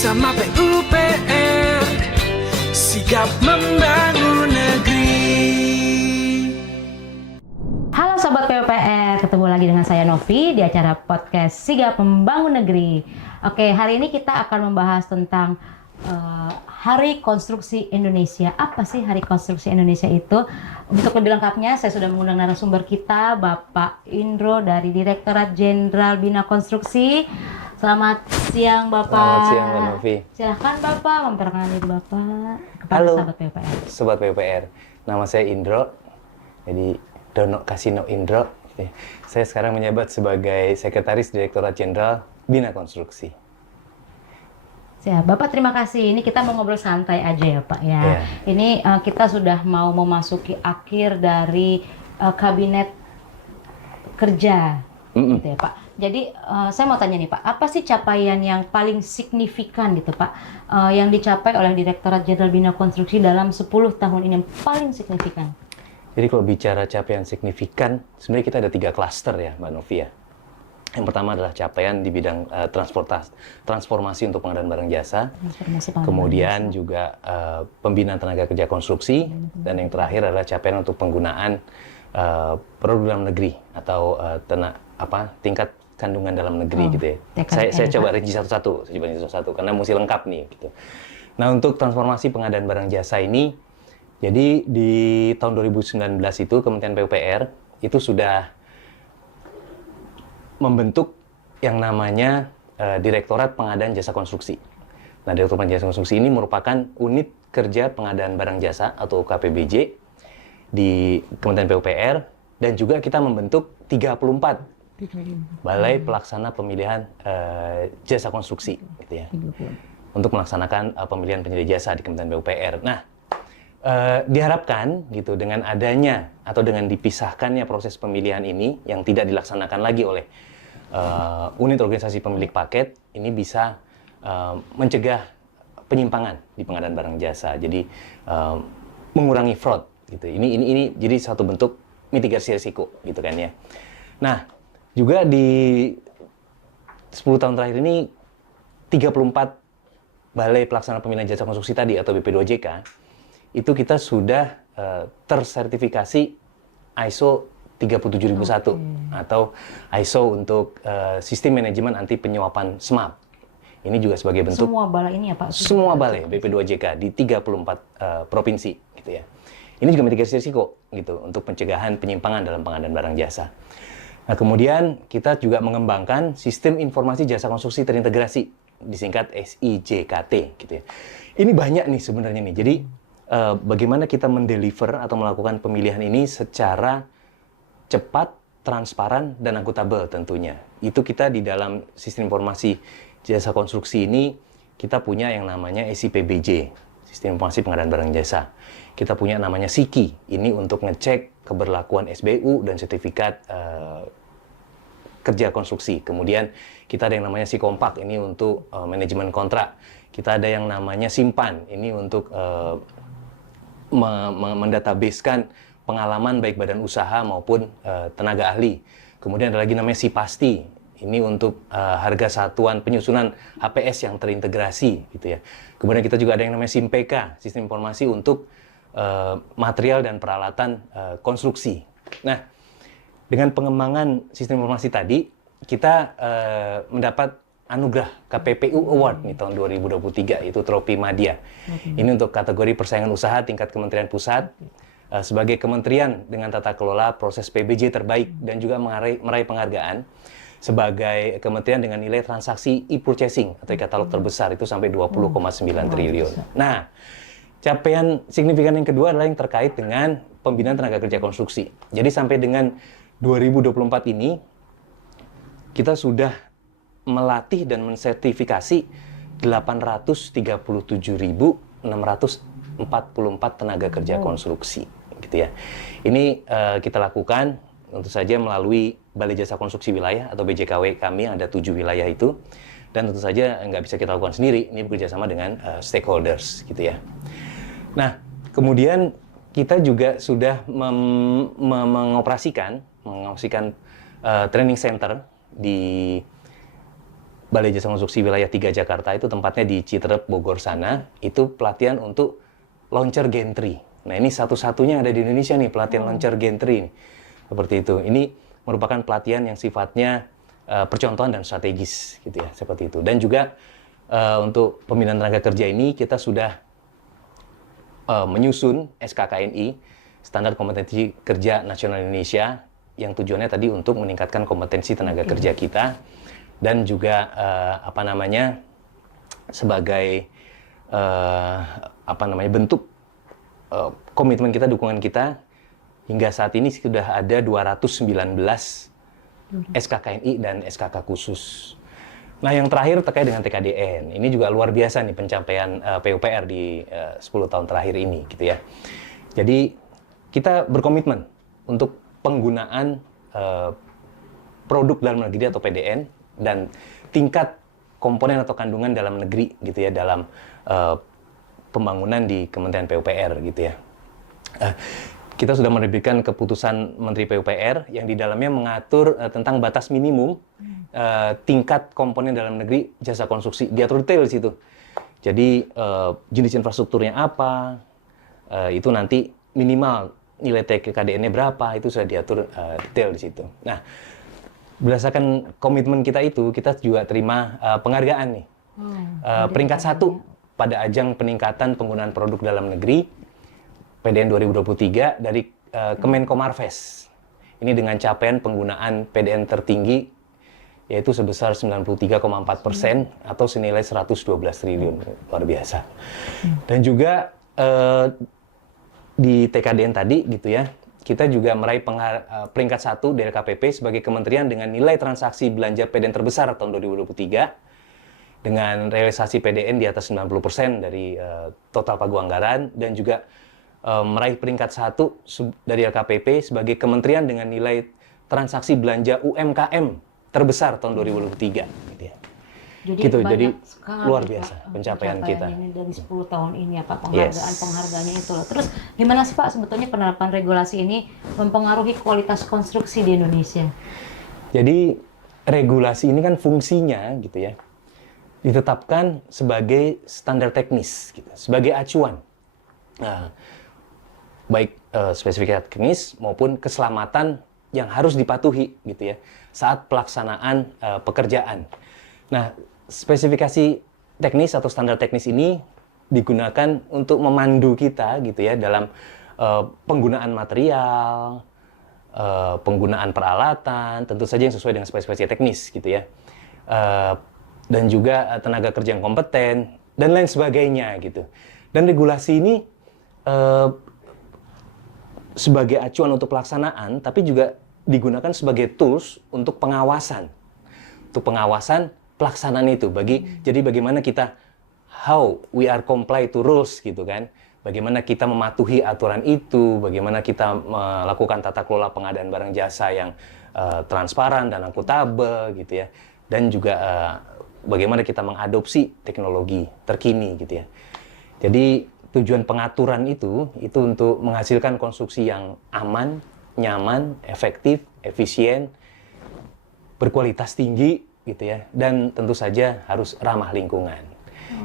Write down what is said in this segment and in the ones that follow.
Bersama PUPR, sigap membangun negeri. Halo Sobat PUPR, ketemu lagi dengan saya Novi di acara podcast Sigap Membangun Negeri. Oke, hari ini kita akan membahas tentang Hari Konstruksi Indonesia. Apa sih Hari Konstruksi Indonesia itu? Untuk lebih lengkapnya, saya sudah mengundang narasumber kita, Bapak Indro dari Direktorat Jenderal Bina Konstruksi. Selamat siang, Bapak. Selamat siang, Mbak Novi. Silahkan Bapak memperkenalkan diri Bapak kepada Halo, Sobat PUPR. Sobat PUPR. Nama saya Indro, jadi Dono Kasino Indro. Saya sekarang menjabat sebagai Sekretaris Direktorat Jenderal Bina Konstruksi. Siap, Bapak terima kasih. Ini kita mau ngobrol santai aja ya Pak ya. Yeah. Ini kita sudah mau memasuki akhir dari kabinet kerja, gitu ya Pak. Jadi saya mau tanya nih Pak, apa sih capaian yang paling signifikan gitu Pak, yang dicapai oleh Direktorat Jenderal Bina Konstruksi dalam 10 tahun ini yang paling signifikan? Jadi kalau bicara capaian signifikan, sebenarnya kita ada 3 klaster ya Mbak Novi ya. Yang pertama adalah capaian di bidang transformasi untuk pengadaan barang jasa, kemudian juga pembinaan tenaga kerja konstruksi, dan yang terakhir adalah capaian untuk penggunaan produk dalam negeri atau tingkat kandungan dalam negeri gitu ya. Saya coba rinci satu-satu, karena mesti lengkap nih gitu. Nah untuk transformasi pengadaan barang jasa ini, jadi di tahun 2019 itu Kementerian PUPR itu sudah membentuk yang namanya Direktorat Pengadaan Jasa Konstruksi. Nah, Direktorat Pengadaan Jasa Konstruksi ini merupakan unit kerja pengadaan barang jasa atau KPBJ di Kementerian PUPR, dan juga kita membentuk 34 Balai Pelaksana Pemilihan Jasa Konstruksi gitu ya. Untuk melaksanakan pemilihan penyedia jasa di Kementerian PUPR. Nah, diharapkan gitu dengan adanya atau dengan dipisahkannya proses pemilihan ini yang tidak dilaksanakan lagi oleh unit organisasi pemilik paket, ini bisa mencegah penyimpangan di pengadaan barang jasa. Jadi mengurangi fraud gitu. Ini jadi satu bentuk mitigasi risiko gitu kan ya. Nah, juga di 10 tahun terakhir ini 34 Balai Pelaksana Pemilihan Jasa Konstruksi tadi atau BP2JK itu kita sudah tersertifikasi ISO 37001 atau ISO untuk sistem manajemen anti penyuapan SMAP. Ini juga sebagai bentuk semua balai ini ya Pak? Semua balai BP2JK di 34 provinsi gitu ya. Ini juga mitigasi risiko gitu untuk pencegahan penyimpangan dalam pengadaan barang jasa. Nah, kemudian kita juga mengembangkan sistem informasi jasa konstruksi terintegrasi, disingkat SIJKT gitu ya. Ini banyak nih sebenarnya nih. Jadi bagaimana kita mendeliver atau melakukan pemilihan ini secara cepat, transparan, dan akuntabel tentunya. Itu kita di dalam sistem informasi jasa konstruksi ini, kita punya yang namanya SIPBJ, Sistem Informasi Pengadaan Barang Jasa. Kita punya namanya SIKI, ini untuk ngecek keberlakuan SBU dan sertifikat kerja konstruksi. Kemudian kita ada yang namanya SIKOMPAK, ini untuk manajemen kontrak. Kita ada yang namanya SIMPAN, ini untuk mendatabasekan pengalaman baik badan usaha maupun tenaga ahli. Kemudian ada lagi namanya SIPASTI, ini untuk harga satuan penyusunan HPS yang terintegrasi gitu ya. Kemudian kita juga ada yang namanya SIMPK, Sistem Informasi untuk material dan peralatan konstruksi. Nah, dengan pengembangan sistem informasi tadi, kita mendapat anugerah KPPU Award nih tahun 2023, itu Tropi Madya. Ini untuk kategori persaingan usaha tingkat Kementerian Pusat sebagai kementerian dengan tata kelola proses PBJ terbaik, dan juga meraih penghargaan sebagai kementerian dengan nilai transaksi e-purchasing atau e-katalog terbesar itu sampai 20,9 triliun. Nah, capaian signifikan yang kedua adalah yang terkait dengan pembinaan tenaga kerja konstruksi. Jadi sampai dengan 2024 ini kita sudah melatih dan mensertifikasi 837.644 tenaga kerja konstruksi gitu ya. Ini kita lakukan tentu saja melalui Balai Jasa Konstruksi Wilayah atau BJKW kami yang ada 7 wilayah itu, dan tentu saja nggak bisa kita lakukan sendiri, ini bekerjasama dengan stakeholders gitu ya. Nah, kemudian kita juga sudah mengoperasikan training center di Balai Jasa Konstruksi Wilayah 3 Jakarta itu tempatnya di Citerep, Bogor sana, itu pelatihan untuk launcher gantry. Nah ini satu-satunya yang ada di Indonesia nih, pelatihan launcher gantry nih. Seperti itu. Ini merupakan pelatihan yang sifatnya percontohan dan strategis gitu ya, seperti itu. Dan juga untuk pembinaan tenaga kerja ini kita sudah menyusun SKKNI, Standar Kompetensi Kerja Nasional Indonesia, yang tujuannya tadi untuk meningkatkan kompetensi tenaga kerja kita dan juga sebagai bentuk komitmen kita, dukungan kita. Hingga saat ini sudah ada 219 SKKNI dan SKK khusus. Nah, yang terakhir terkait dengan TKDN. Ini juga luar biasa nih pencapaian PUPR di 10 tahun terakhir ini gitu ya. Jadi kita berkomitmen untuk penggunaan produk dalam negeri atau PDN dan tingkat komponen atau kandungan dalam negeri gitu ya dalam pembangunan di Kementerian PUPR gitu ya. Kita sudah menerbitkan keputusan Menteri PUPR yang di dalamnya mengatur tentang batas minimum tingkat komponen dalam negeri jasa konstruksi. Diatur detail di situ. Jadi jenis infrastrukturnya apa, itu nanti minimal nilai TKDN-nya berapa, itu sudah diatur detail di situ. Nah, berdasarkan komitmen kita itu, kita juga terima penghargaan nih. Peringkat 1 pada ajang peningkatan penggunaan produk dalam negeri PDN 2023 dari Kemenko Marves. Ini dengan capaian penggunaan PDN tertinggi yaitu sebesar 93,4% atau senilai 112 triliun. Luar biasa. Dan juga di TKDN tadi gitu ya, kita juga meraih peringkat 1 dari KPP sebagai kementerian dengan nilai transaksi belanja PDN terbesar tahun 2023 dengan realisasi PDN di atas 90% dari total pagu anggaran, dan juga meraih peringkat 1 dari LKPP sebagai kementerian dengan nilai transaksi belanja UMKM terbesar tahun 2023 gitu ya. Jadi luar biasa pencapaian kita ini dari 10 tahun ini ya Pak, penghargaannya itu loh. Terus gimana sih Pak sebetulnya penerapan regulasi ini mempengaruhi kualitas konstruksi di Indonesia? Jadi regulasi ini kan fungsinya gitu ya ditetapkan sebagai standar teknis gitu, sebagai acuan. Nah, baik spesifikasi teknis maupun keselamatan yang harus dipatuhi gitu ya saat pelaksanaan pekerjaan. Nah, spesifikasi teknis atau standar teknis ini digunakan untuk memandu kita gitu ya dalam penggunaan material, penggunaan peralatan, tentu saja yang sesuai dengan spesifikasi teknis gitu ya, dan juga tenaga kerja yang kompeten dan lain sebagainya gitu. Dan regulasi ini sebagai acuan untuk pelaksanaan, tapi juga digunakan sebagai tools untuk pengawasan. Untuk pengawasan pelaksanaan itu. Jadi bagaimana kita, how we are comply to rules gitu kan. Bagaimana kita mematuhi aturan itu, bagaimana kita melakukan tata kelola pengadaan barang jasa yang transparan dan akuntabel gitu ya. Dan juga bagaimana kita mengadopsi teknologi terkini gitu ya. Jadi tujuan pengaturan itu untuk menghasilkan konstruksi yang aman, nyaman, efektif, efisien, berkualitas tinggi gitu ya, dan tentu saja harus ramah lingkungan.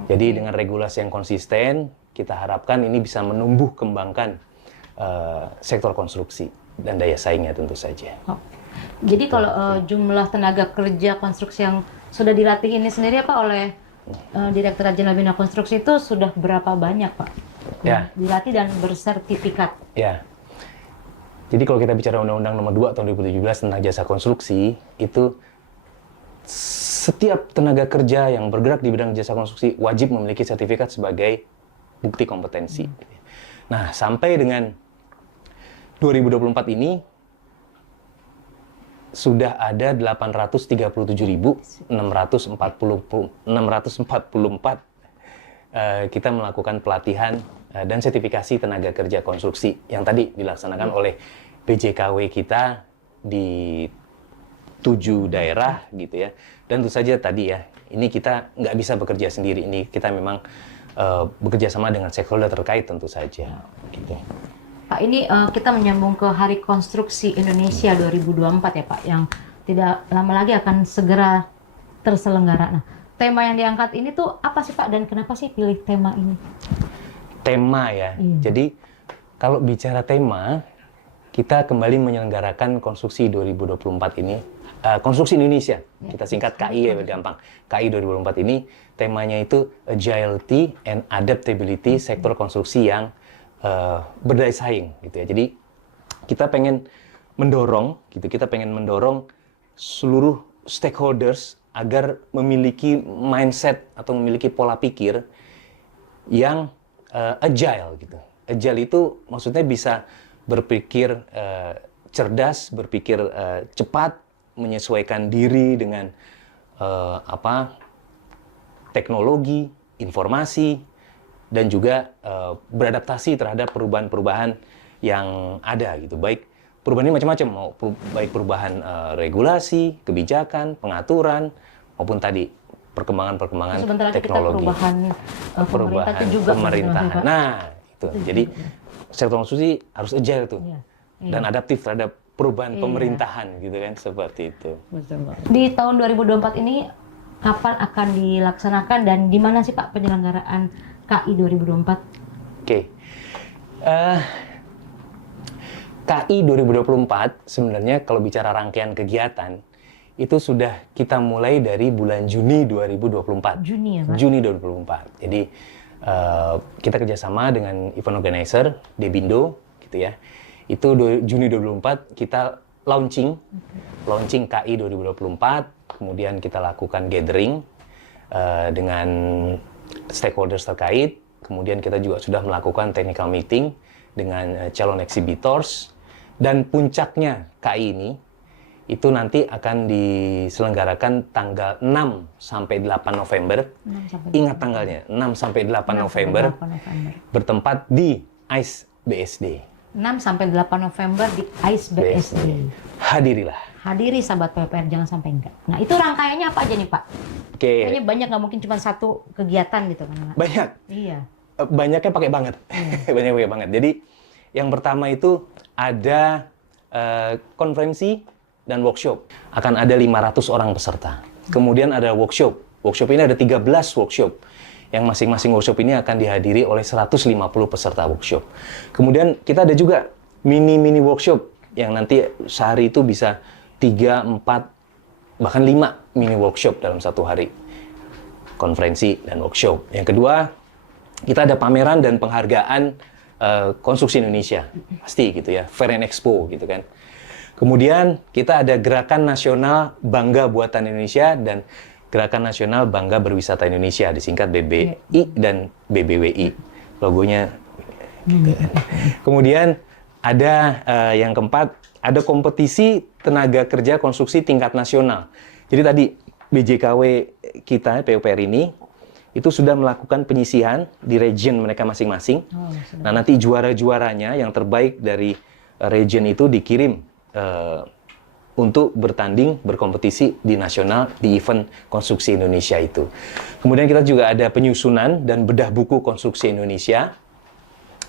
Jadi dengan regulasi yang konsisten, kita harapkan ini bisa menumbuh kembangkan sektor konstruksi dan daya saingnya tentu saja. Jadi kalau jumlah tenaga kerja konstruksi yang sudah dilatih ini sendiri apa oleh Direktorat Jenderal Bina Konstruksi itu sudah berapa banyak Pak? Ya. Dilatih dan bersertifikat. Ya. Jadi kalau kita bicara Undang-Undang Nomor 2 Tahun 2017 tentang jasa konstruksi, itu setiap tenaga kerja yang bergerak di bidang jasa konstruksi wajib memiliki sertifikat sebagai bukti kompetensi. Nah, sampai dengan 2024 ini sudah ada 837.644 kita melakukan pelatihan dan sertifikasi tenaga kerja konstruksi yang tadi dilaksanakan oleh BJKW kita di 7 daerah gitu ya. Dan tentu saja tadi ya, ini kita nggak bisa bekerja sendiri, ini kita memang bekerja sama dengan stakeholder terkait tentu saja gitu. Pak, ini kita menyambung ke Hari Konstruksi Indonesia 2024 ya Pak, yang tidak lama lagi akan segera terselenggara. Nah, tema yang diangkat ini tuh apa sih Pak dan kenapa sih pilih tema ini? Tema ya. Jadi kalau bicara tema, kita kembali menyelenggarakan Konstruksi 2024 ini. Konstruksi Indonesia, kita singkat KI ya biar gampang. KI 2024 ini temanya itu Agility and Adaptability sektor konstruksi yang berdaya saing gitu ya. Jadi kita pengen mendorong gitu, kita pengen mendorong seluruh stakeholders agar memiliki mindset atau memiliki pola pikir yang agile gitu. Agile itu maksudnya bisa berpikir cerdas, berpikir cepat, menyesuaikan diri dengan teknologi, informasi, dan juga beradaptasi terhadap perubahan-perubahan yang ada gitu. Baik perubahan ini macam-macam, baik perubahan regulasi, kebijakan, pengaturan, maupun tadi perkembangan-perkembangan teknologi. Perubahan pemerintahan. Nah, itu. Jadi sektor konstruksi harus agile tuh. Dan adaptif terhadap perubahan pemerintahan gitu kan, seperti itu. Di tahun 2024 ini kapan akan dilaksanakan dan di mana sih Pak penyelenggaraan KI 2024? Oke. KI 2024 sebenarnya kalau bicara rangkaian kegiatan itu sudah kita mulai dari bulan Juni 2024. Juni ya Pak? Juni 2024. Jadi kita kerjasama dengan event organizer Debindo gitu ya. Itu Juni 2024 kita launching KI 2024, kemudian kita lakukan gathering dengan stakeholders terkait, kemudian kita juga sudah melakukan technical meeting dengan calon exhibitors, dan puncaknya KI ini itu nanti akan diselenggarakan tanggal 6 sampai 8 November. Ingat tanggalnya, 6 sampai 8 November, bertempat di ICE BSD. 6 sampai 8 November di ICE BSD. Hadirilah. Hadiri sahabat PPR, jangan sampai enggak. Nah, itu rangkaiannya apa aja nih Pak? Oke. Kayaknya banyak, nggak mungkin cuma satu kegiatan gitu kan? Banyak. Iya. Banyaknya pakai banget. Banyak pakai banget. Jadi yang pertama itu ada konferensi dan workshop. Akan ada 500 orang peserta. Kemudian ada workshop. Workshop ini ada 13 workshop. Yang masing-masing workshop ini akan dihadiri oleh 150 peserta workshop. Kemudian kita ada juga mini-mini workshop yang nanti sehari itu bisa 3, 4, bahkan 5 mini workshop dalam satu hari. Konferensi dan workshop. Yang kedua, kita ada pameran dan penghargaan konstruksi Indonesia. Pasti gitu ya, Fair and Expo gitu kan. Kemudian kita ada Gerakan Nasional Bangga Buatan Indonesia dan Gerakan Nasional Bangga Berwisata Indonesia, disingkat BBI dan BBWI. Logonya. Kemudian ada yang keempat, ada kompetisi tenaga kerja konstruksi tingkat nasional. Jadi tadi BJKW kita, PUPR ini, itu sudah melakukan penyisihan di region mereka masing-masing. Nah, nanti juara-juaranya yang terbaik dari region itu dikirim untuk bertanding, berkompetisi di nasional, di event konstruksi Indonesia itu. Kemudian kita juga ada penyusunan dan bedah buku konstruksi Indonesia.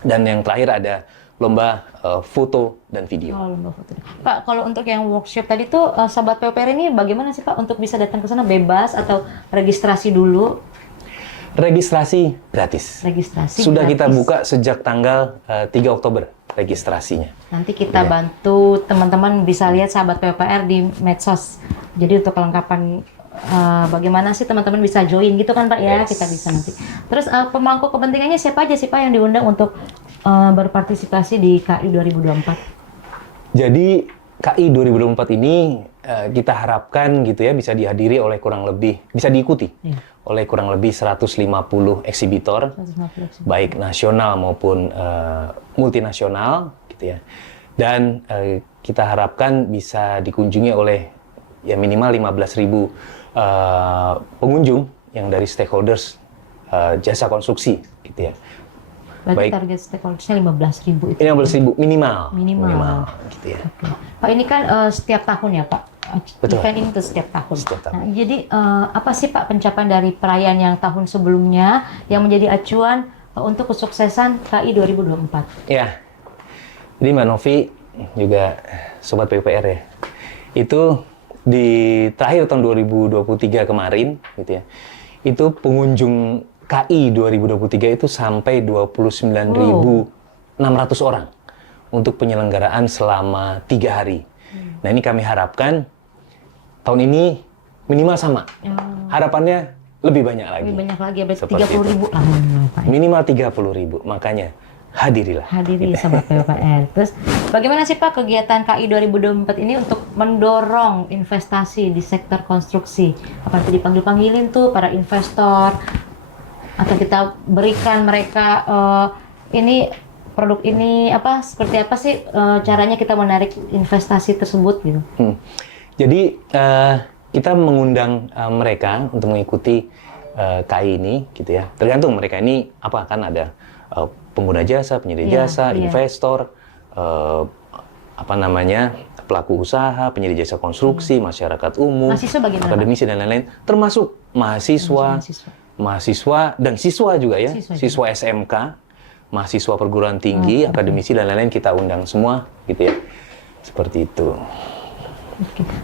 Dan yang terakhir ada lomba foto dan video. Lomba foto. Pak, kalau untuk yang workshop tadi tuh, sahabat PUPR ini bagaimana sih Pak untuk bisa datang ke sana, bebas atau registrasi dulu? Registrasi gratis. Registrasi sudah gratis. Kita buka sejak tanggal 3 Oktober registrasinya. Nanti kita bantu teman-teman bisa lihat sahabat PUPR di medsos. Jadi untuk kelengkapan bagaimana sih teman-teman bisa join gitu kan Pak ya, kita bisa nanti. Terus pemangku kepentingannya siapa aja sih Pak yang diundang untuk berpartisipasi di KI 2024? Jadi KI 2024 ini kita harapkan gitu ya bisa dihadiri oleh kurang lebih, bisa diikuti oleh kurang lebih 150 eksibitor, baik nasional maupun multinasional gitu ya. Dan kita harapkan bisa dikunjungi oleh ya minimal 15.000 pengunjung yang dari stakeholders jasa konstruksi gitu ya. Berarti target stakeholdersnya 15.000 itu? 15.000 minimal. Gitu ya. Okay. Pak, ini kan setiap tahun ya Pak? Betul. Event ini tuh setiap tahun. Nah, jadi apa sih Pak pencapaian dari perayaan yang tahun sebelumnya yang menjadi acuan untuk kesuksesan KI 2024? Ya, jadi Mbak Novi juga Sobat PUPR ya, itu di terakhir tahun 2023 kemarin, gitu ya, itu pengunjung KI 2023 itu sampai 29.600 orang untuk penyelenggaraan selama 3 hari. Nah, ini kami harapkan tahun ini minimal sama. Harapannya lebih banyak lagi. Lebih banyak lagi, berarti Seperti 30.000 lah minimal, Pak. Minimal 30.000, makanya hadirilah. Hadiri Sobat PUPR. Terus bagaimana sih Pak kegiatan KI 2024 ini untuk mendorong investasi di sektor konstruksi? Apa dipanggil-panggilin tuh para investor, atau kita berikan mereka ini produk ini apa, seperti apa sih caranya kita menarik investasi tersebut gitu? Jadi kita mengundang mereka untuk mengikuti KI ini, gitu ya. Tergantung mereka ini apa, kan ada pengguna jasa, penyedia jasa, investor, pelaku usaha, penyedia jasa konstruksi, masyarakat umum, akademisi dan lain-lain, termasuk mahasiswa dan siswa juga ya, siswa SMK, mahasiswa perguruan tinggi, akademisi dan lain-lain kita undang semua, gitu ya. Seperti itu.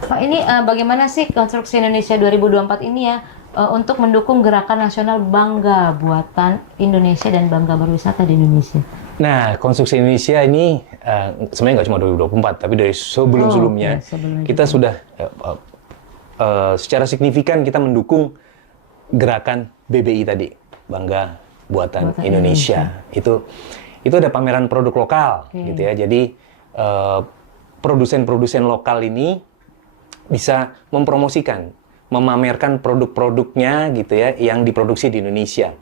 Pak, ini bagaimana sih Konstruksi Indonesia 2024 ini ya untuk mendukung gerakan nasional Bangga Buatan Indonesia dan Bangga Berwisata di Indonesia? Nah, Konstruksi Indonesia ini sebenarnya nggak cuma 2024, tapi dari sebelum-sebelumnya kita sudah secara signifikan kita mendukung gerakan BBI tadi, Bangga Buatan Indonesia. Itu ada pameran produk lokal, gitu ya. Jadi produsen-produsen lokal ini bisa mempromosikan, memamerkan produk-produknya, gitu ya, yang diproduksi di Indonesia.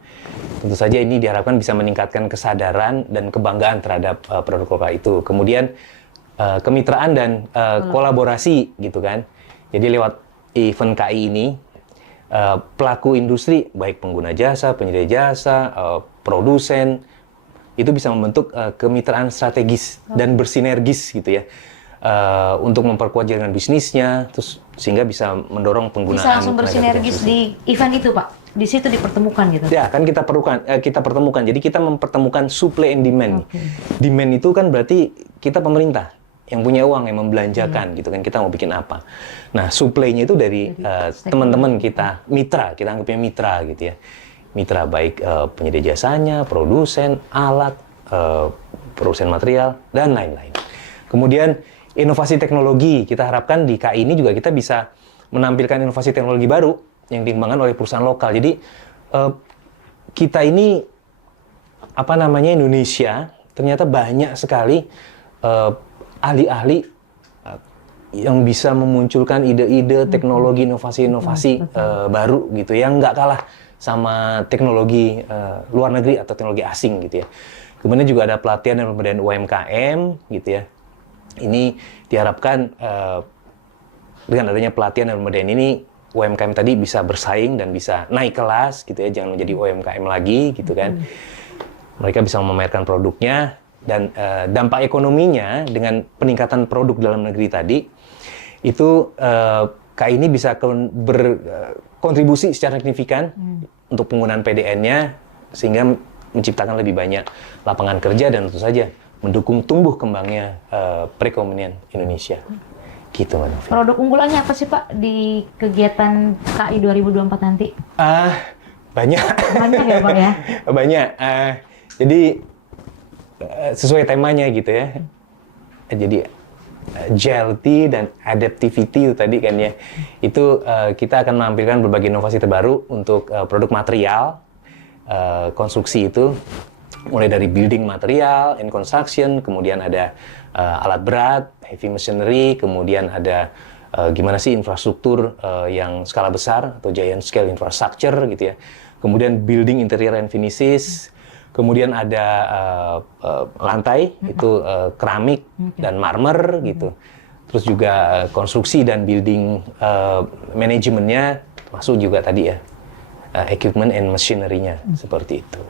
Tentu saja ini diharapkan bisa meningkatkan kesadaran dan kebanggaan terhadap produk lokal itu. Kemudian kemitraan dan kolaborasi, gitu kan. Jadi lewat event KI ini pelaku industri, baik pengguna jasa, penyedia jasa, produsen, itu bisa membentuk kemitraan strategis dan bersinergis, gitu ya. Untuk memperkuat jaringan bisnisnya, terus sehingga bisa mendorong penggunaan. Bisa langsung bersinergis di event itu, Pak. Di situ dipertemukan gitu. Ya, kan kita pertemukan. Jadi kita mempertemukan supply and demand. Demand itu kan berarti kita pemerintah yang punya uang, yang membelanjakan, gitu kan. Kita mau bikin apa. Nah, supply-nya itu dari teman-teman kita, mitra, kita anggapnya mitra, gitu ya. Mitra baik penyedia jasanya, produsen, alat, produsen material, dan lain-lain. Kemudian inovasi teknologi, kita harapkan di KI ini juga kita bisa menampilkan inovasi teknologi baru yang dikembangkan oleh perusahaan lokal. Jadi kita ini Indonesia ternyata banyak sekali ahli-ahli yang bisa memunculkan ide-ide teknologi, inovasi-inovasi baru, gitu, yang nggak kalah sama teknologi luar negeri atau teknologi asing, gitu ya. Kemudian juga ada pelatihan dan pemberdayaan UMKM, gitu ya. Ini diharapkan dengan adanya pelatihan dan pemberdayaan ini, UMKM tadi bisa bersaing dan bisa naik kelas, gitu ya, jangan menjadi UMKM lagi, gitu kan. Mereka bisa memamerkan produknya, dan dampak ekonominya dengan peningkatan produk dalam negeri tadi, itu KI ini bisa berkontribusi secara signifikan untuk penggunaan PDN-nya, sehingga menciptakan lebih banyak lapangan kerja dan tentu saja mendukung tumbuh kembangnya perekonomian Indonesia. Gitu, Mbak Novi. Produk unggulannya apa sih, Pak, di kegiatan KI 2024 nanti? Banyak. Banyak ya, Pak, ya? Banyak. Jadi sesuai temanya, gitu ya. Jadi agility dan adaptivity itu tadi kan ya. Itu kita akan menampilkan berbagai inovasi terbaru untuk produk material, konstruksi itu. Mulai dari building material and construction, kemudian ada alat berat, heavy machinery, kemudian ada gimana sih infrastruktur yang skala besar atau giant scale infrastructure, gitu ya. Kemudian building interior and finishes, kemudian ada lantai itu keramik dan marmer, gitu. Terus juga konstruksi dan building manajemennya, masuk juga tadi ya equipment and machinery-nya, seperti itu.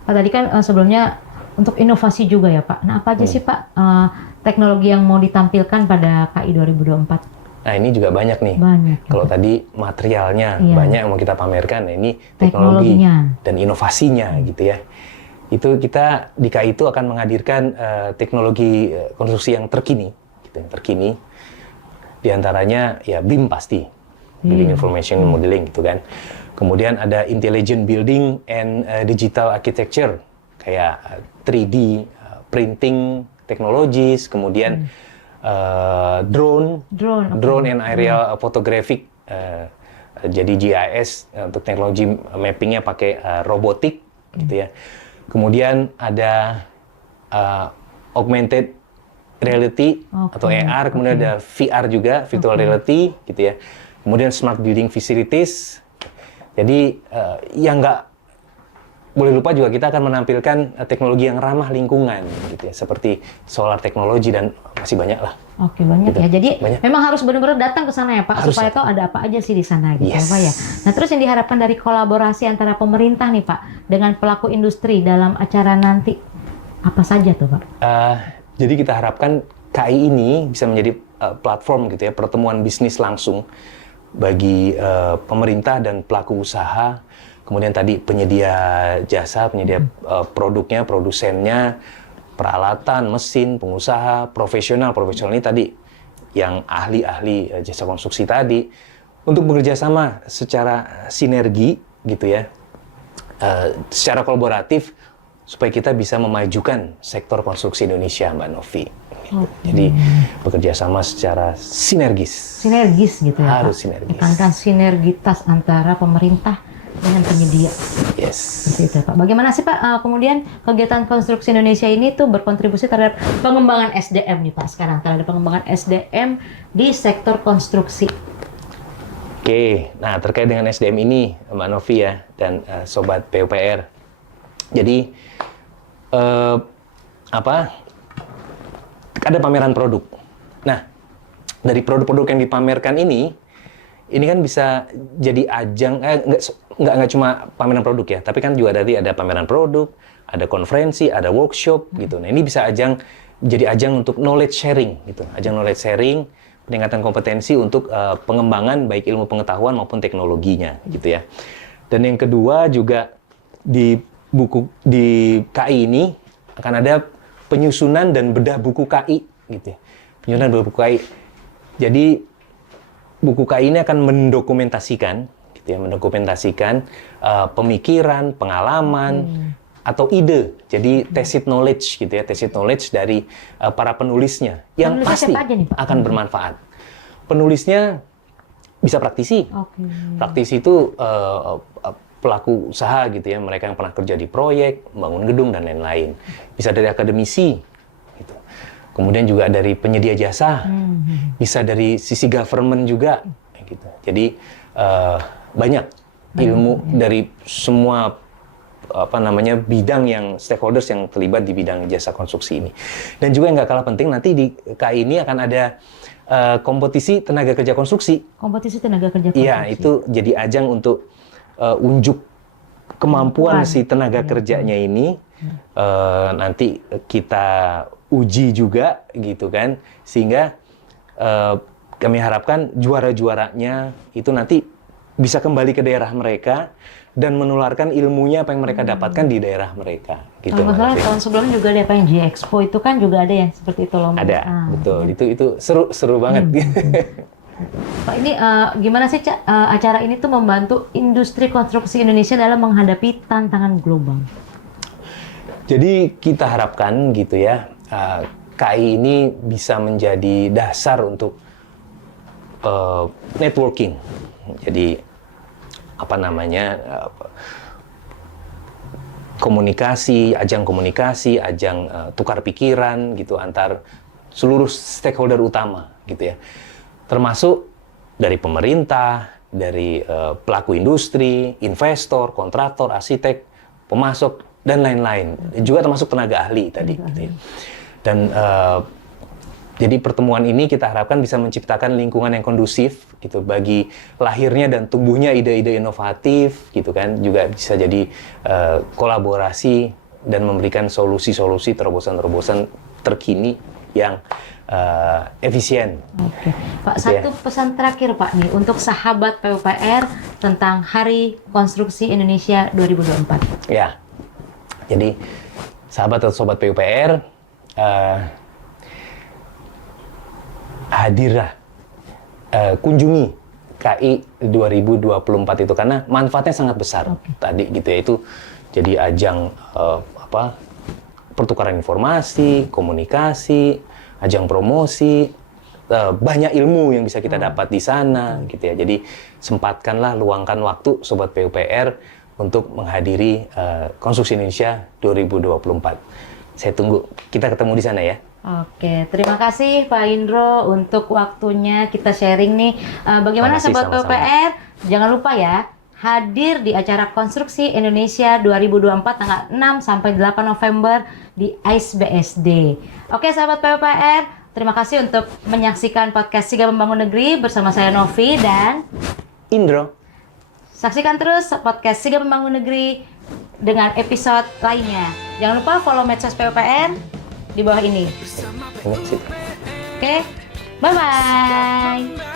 Pak, tadi kan sebelumnya untuk inovasi juga ya, Pak. Nah, apa aja sih, Pak, teknologi yang mau ditampilkan pada KI 2024? Nah, ini juga banyak nih. Banyak. Kalau tadi materialnya banyak yang mau kita pamerkan, nah ini teknologi dan inovasinya, gitu ya. Itu kita di KI itu akan menghadirkan teknologi konstruksi yang terkini, gitu, yang terkini. Di antaranya ya BIM pasti, Building Information Modeling gitu kan. Kemudian ada Intelligent Building and Digital Architecture, kayak 3D printing technologies, kemudian drone and aerial photographic, jadi GIS untuk teknologi mappingnya pakai robotik gitu ya. Kemudian ada augmented reality atau AR, kemudian ada VR juga, virtual reality gitu ya. Kemudian smart building facilities. Jadi yang nggak boleh lupa juga kita akan menampilkan teknologi yang ramah lingkungan gitu ya, seperti solar teknologi dan masih banyak lah. Oke, banyak gitu. ya. Jadi banyak. memang harus benar-benar datang ke sana ya Pak, Harus supaya tahu ada apa aja sih di sana gitu Yes. Pak ya. Nah, terus yang diharapkan dari kolaborasi antara pemerintah nih Pak dengan pelaku industri dalam acara nanti apa saja tuh Pak? Jadi kita harapkan KI ini bisa menjadi platform gitu ya, pertemuan bisnis langsung bagi pemerintah dan pelaku usaha. Kemudian tadi penyedia jasa, penyedia produknya, produsennya, peralatan, mesin, pengusaha, profesional ini tadi yang ahli-ahli jasa konstruksi tadi, untuk bekerja sama secara sinergi gitu ya, secara kolaboratif supaya kita bisa memajukan sektor konstruksi Indonesia, Mbak Novi. Jadi bekerja sama secara sinergis. Sinergis gitu ya Harus Pak? sinergis. Tekankan sinergitas antara pemerintah dengan penyedia. Yes. Seperti itu Pak. Bagaimana sih Pak kemudian kegiatan konstruksi Indonesia ini tuh berkontribusi terhadap pengembangan SDM nih Pak sekarang, terhadap pengembangan SDM di sektor konstruksi? Oke, nah terkait dengan SDM ini Mbak Novi ya dan Sobat PUPR. Jadi ada pameran produk. Nah, dari produk-produk yang dipamerkan ini kan bisa jadi ajang, nggak cuma pameran produk ya, tapi kan juga ada pameran produk, ada konferensi, ada workshop gitu. Nah ini bisa jadi ajang untuk knowledge sharing gitu, ajang knowledge sharing, peningkatan kompetensi untuk pengembangan baik ilmu pengetahuan maupun teknologinya gitu ya. Dan yang kedua juga di KI ini akan ada penyusunan dan bedah buku KI gitu ya, penyusunan bedah buku KI. Jadi buku KI ini akan mendokumentasikan, gitu ya, pemikiran, pengalaman, atau ide. Jadi tacit knowledge, gitu ya, tacit knowledge dari para penulisnya yang pasti akan bermanfaat. Penulisnya bisa praktisi. Praktisi itu pelaku usaha, gitu ya, mereka yang pernah kerja di proyek, bangun gedung dan lain-lain. Bisa dari akademisi. Gitu. Kemudian juga dari penyedia jasa, bisa dari sisi government juga, gitu. Jadi banyak ilmu dari semua bidang yang stakeholders yang terlibat di bidang jasa konstruksi ini. Dan juga yang nggak kalah penting, nanti di KI ini akan ada kompetisi tenaga kerja konstruksi. Kompetisi tenaga kerja konstruksi. Iya, itu jadi ajang untuk unjuk kemampuan si tenaga kerjanya ini. Nanti kita uji juga gitu kan, sehingga kami harapkan juara-juaranya itu nanti bisa kembali ke daerah mereka dan menularkan ilmunya apa yang mereka dapatkan di daerah mereka. Gitu. Kalau nggak salah tahun sebelumnya juga ada yang G-Expo itu kan juga ada ya seperti itu loh. Ada, betul. Ya. Itu seru banget. Pak, ini gimana sih acara ini tuh membantu industri konstruksi Indonesia dalam menghadapi tantangan global? Jadi kita harapkan gitu ya, KI ini bisa menjadi dasar untuk networking. Jadi komunikasi, ajang tukar pikiran gitu antar seluruh stakeholder utama gitu ya. Termasuk dari pemerintah, dari pelaku industri, investor, kontraktor, arsitek, pemasok dan lain-lain. Juga termasuk tenaga ahli tadi gitu ya. Dan jadi pertemuan ini kita harapkan bisa menciptakan lingkungan yang kondusif gitu bagi lahirnya dan tumbuhnya ide-ide inovatif gitu kan, juga bisa jadi kolaborasi dan memberikan solusi-solusi, terobosan-terobosan terkini yang efisien. Oke. Pak, satu pesan terakhir Pak nih untuk sahabat PUPR tentang Hari Konstruksi Indonesia 2024. Ya. Jadi sahabat atau sobat PUPR, hadirlah kunjungi KI 2024 itu karena manfaatnya sangat besar. Tadi gitu ya, itu jadi ajang pertukaran informasi, komunikasi, ajang promosi, banyak ilmu yang bisa kita dapat di sana gitu ya. Jadi sempatkanlah, luangkan waktu Sobat PUPR untuk menghadiri Konstruksi Indonesia 2024. Saya tunggu, kita ketemu di sana ya. Oke, terima kasih Pak Indro untuk waktunya kita sharing nih. Bagaimana Makasih, Sobat sama-sama. PUPR? Jangan lupa ya, hadir di acara Konstruksi Indonesia 2024 tanggal 6 sampai 8 November di AIS BSD. Oke, Sahabat PUPR, terima kasih untuk menyaksikan podcast Sigap Membangun Negeri bersama saya Novi dan Indro. saksikan terus podcast Sigap Membangun Negeri dengan episode lainnya. Jangan lupa follow medsos PUPR di bawah ini. Ini sih. Oke, bye-bye.